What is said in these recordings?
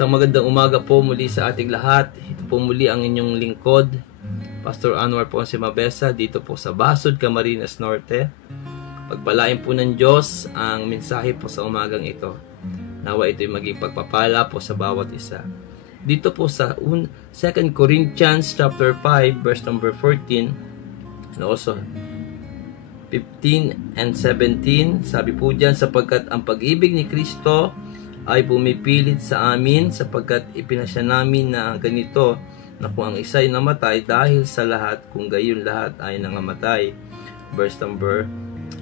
Isang magandang umaga po muli sa ating lahat. Ito po muli ang inyong lingkod, Pastor Anwar Ponce Mabesa, dito po sa Basod, Camarines Norte. Pagpalain po ng Diyos ang mensahe po sa umagang ito. Nawa ito'y maging pagpapala po sa bawat isa. Dito po sa 2 Corinthians chapter 5 verse number 14 and also 15 and 17, sabi po dyan, sapagkat ang pag-ibig ni Kristo ay pumipilit sa amin, sapagkat ipinasya namin na ganito, na kung ang isa'y namatay dahil sa lahat, kung gayon lahat ay nangamatay. Verse number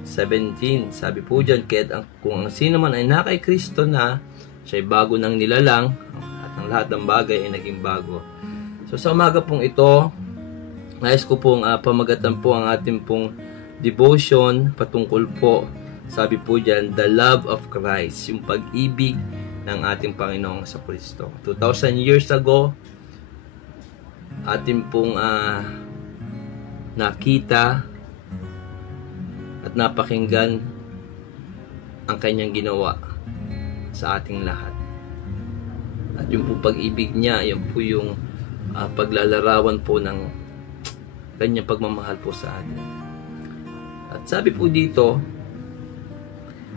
17, sabi po dyan, kung ang sino man ay nakay Kristo na, siya'y bago ng nilalang, at ang lahat ng bagay ay naging bago. So sa umaga pong ito, nais ko pong pamagatan po ang ating pong devotion patungkol po, sabi po dyan, the love of Christ, yung pag-ibig ng ating Panginoong Kristo. 2,000 years ago, ating pong nakita at napakinggan ang kanyang ginawa sa ating lahat. At yung po pag-ibig niya, yung po yung paglalarawan po ng kanyang pagmamahal po sa atin. At sabi po dito,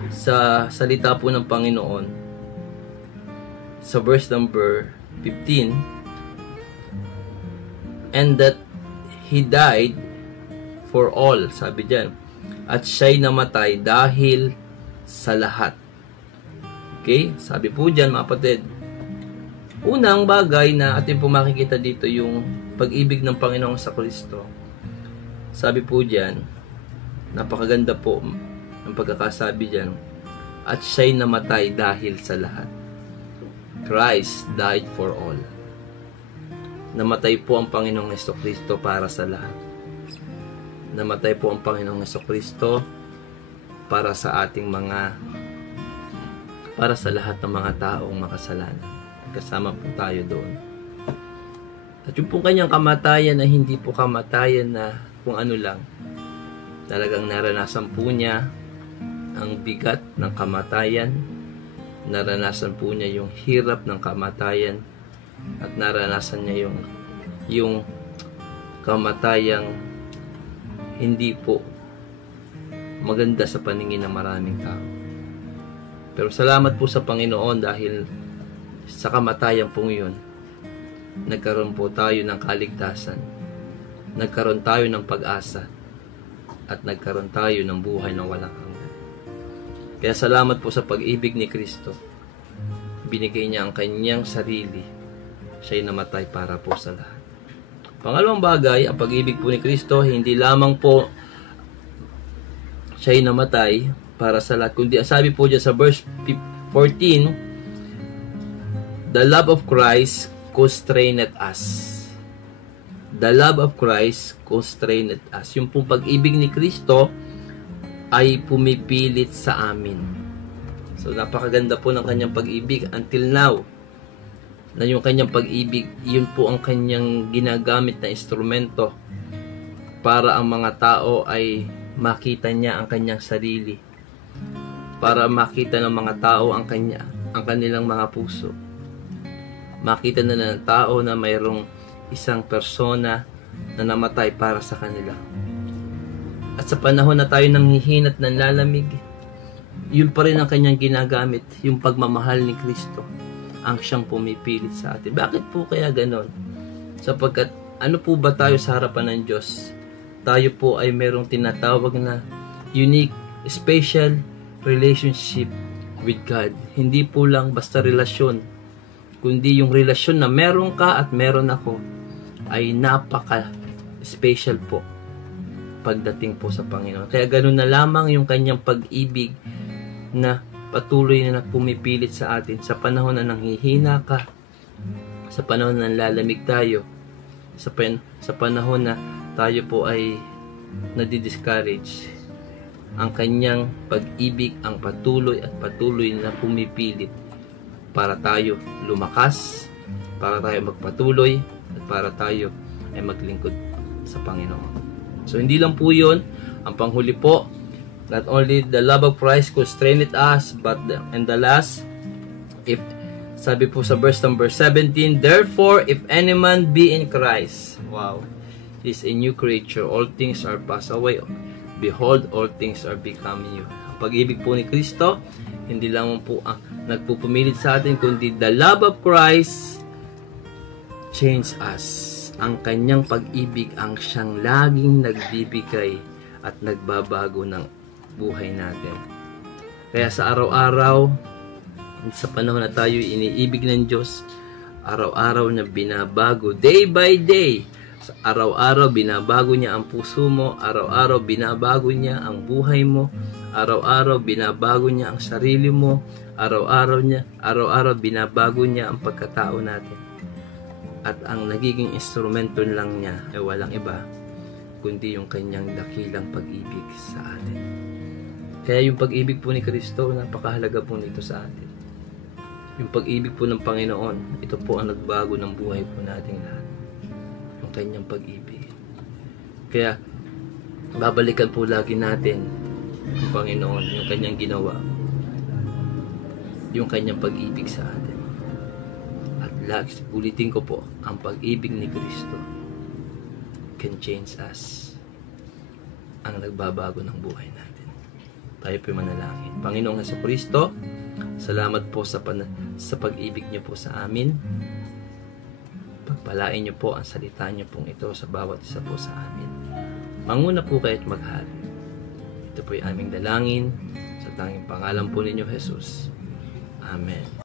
sa salita po ng Panginoon, sa verse number 15, and that He died for all, sabi dyan, at siya'y namatay dahil sa lahat. Okay? Sabi po dyan, mga kapatid, unang bagay na ating po makikita dito yung pag-ibig ng Panginoong Kristo. Sabi po dyan, napakaganda po ng pagkakasabi dyan, at siya'y namatay dahil sa lahat. Christ died for all. Namatay po ang Panginoong Kristo para sa lahat. Namatay po ang Panginoong Kristo para sa ating para sa lahat ng mga taong makasalanan. Kasama po tayo doon. At yung pong kanyang kamatayan na hindi po kamatayan na kung ano lang, talagang naranasan po niya ang bigat ng kamatayan, naranasan po niya yung hirap ng kamatayan, at naranasan niya yung kamatayang hindi po maganda sa paningin ng maraming tao. Pero salamat po sa Panginoon dahil sa kamatayan pong yun, nagkaroon po tayo ng kaligtasan, nagkaroon tayo ng pag-asa, at nagkaroon tayo ng buhay na walang hanggan. Kaya salamat po sa pag-ibig ni Kristo. Binigay niya ang kanyang sarili. Siya'y namatay para po sa lahat. Pangalawang bagay, ang pag-ibig po ni Kristo, hindi lamang po siya'y namatay para sa lahat, kundi sabi po dyan sa verse 14, the love of Christ constrained us. The love of Christ constrained us. Yung pong pag-ibig ni Kristo ay pumipilit sa amin. So napakaganda po ng kanyang pag-ibig until now. Na yung kanyang pag-ibig, yun po ang kanyang ginagamit na instrumento para ang mga tao ay makita niya ang kanyang sarili. Para makita ng mga tao ang kanilang mga puso. Makita na ng tao na mayroong isang persona na namatay para sa kanila. At sa panahon na tayo nanghihinat ng lalamig, yun pa rin ang kanyang ginagamit, yung pagmamahal ni Kristo, ang siyang pumipilit sa atin. Bakit po kaya ganon? Sapagkat ano po ba tayo sa harapan ng Diyos? Tayo po ay merong tinatawag na unique, special relationship with God. Hindi po lang basta relasyon, kundi yung relasyon na meron ka at meron ako ay napaka-special po pagdating po sa Panginoon. Kaya ganun na lamang yung kanyang pag-ibig na patuloy na pumipilit sa atin sa panahon na nanghihina ka, sa panahon na lalamig tayo, sa panahon na tayo po ay nadidiscourage. Ang kanyang pag-ibig ang patuloy na pumipilit para tayo lumakas, para tayo magpatuloy, at para tayo ay maglingkod sa Panginoon. So hindi lang po yun, ang panghuli po, not only the love of Christ constrained us, but and the last, if Sabi po sa verse number 17, therefore, if any man be in Christ, wow, he is a new creature. All things are passed away. Behold, all things are become new. Ang pag-ibig po ni Kristo, hindi lang po ang nagpupumilit sa atin, kundi the love of Christ change us. Ang kanyang pag-ibig ang siyang laging nagbibigay at nagbabago ng buhay natin. Kaya sa araw-araw, sa panahon na tayo iniibig ng Diyos, araw-araw niya binabago, day by day. Sa araw-araw binabago niya ang puso mo, araw-araw binabago niya ang buhay mo, araw-araw binabago niya ang sarili mo, araw-araw binabago niya ang pagkatao natin. At ang nagiging instrumento lang niya ay walang iba kundi yung kanyang dakilang pag-ibig sa atin. Kaya yung pag-ibig po ni Kristo, napakahalaga po nito sa atin. Yung pag-ibig po ng Panginoon, ito po ang nagbago ng buhay po nating lahat. Yung kanyang pag-ibig. Kaya, babalikan po lagi natin yung Panginoon, yung kanyang ginawa, yung kanyang pag-ibig sa atin. At lagi, ulitin ko po, ang pag-ibig ni Kristo can change us. Ang nagbabago ng buhay natin. Tayo po manalangin. Panginoong Jesucristo, salamat po sa pag-ibig niyo po sa amin. Pagpalain niyo po ang salita niyo pong ito sa bawat isa po sa amin. Manguna po kayo at maghari. Ito po ay aming dalangin sa tanging pangalan po ninyo, Jesus. Amen.